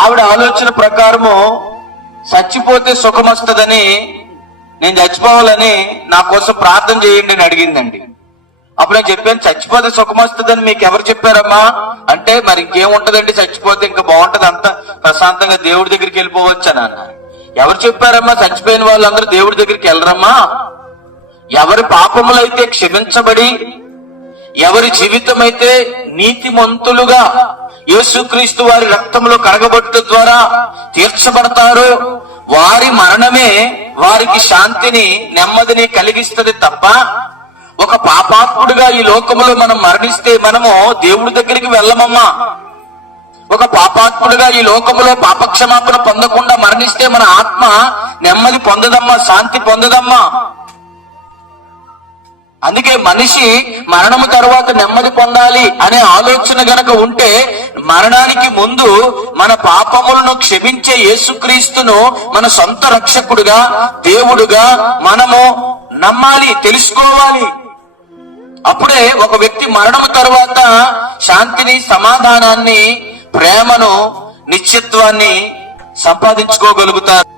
ఆవిడ ఆలోచన ప్రకారము చచ్చిపోతే సుఖం వస్తుందని, నేను చచ్చిపోవాలని నా కోసం ప్రార్థన చేయండి అని అడిగిందండి. అప్పుడు నేను చెప్పాను, చచ్చిపోతే సుఖం వస్తుందని మీకు ఎవరు చెప్పారమ్మా అంటే, మరి ఇంకేముంటదండి చచ్చిపోతే ఇంకా బాగుంటది, అంతా ప్రశాంతంగా దేవుడి దగ్గరికి వెళ్ళిపోవచ్చు అని అన్నారు. ఎవరు చెప్పారమ్మా చచ్చిపోయిన వాళ్ళందరూ దేవుడి దగ్గరికి వెళ్ళరమ్మా? ఎవరి పాపములైతే క్షమించబడి ఎవరి జీవితం అయితే నీతిమంతులుగా యేసుక్రీస్తు వారి రక్తంలో కడగబట్టు ద్వారా తీర్చబడతారో వారి మరణమే వారికి శాంతిని నెమ్మదిని కలిగిస్తుంది తప్ప, ఒక పాపాత్ముడుగా ఈ లోకంలో మనం మరణిస్తే మనము దేవుడి దగ్గరికి వెళ్ళమమ్మా. ఒక పాపాత్ముడుగా ఈ లోకంలో పాపక్షమాపణ పొందకుండా మరణిస్తే మన ఆత్మ నెమ్మది పొందదమ్మా, శాంతి పొందదమ్మా. అందుకే మనిషి మరణము తర్వాత నెమ్మది పొందాలి అనే ఆలోచన గనక ఉంటే, మరణానికి ముందు మన పాపములను క్షమించే యేసుక్రీస్తును మన సొంత రక్షకుడుగా దేవుడుగా మనము నమ్మాలి, తెలుసుకోవాలి. అప్పుడే ఒక వ్యక్తి మరణము తర్వాత శాంతిని, సమాధానాన్ని, ప్రేమను, నిత్యత్వాన్ని సంపాదించుకోగలుగుతారు.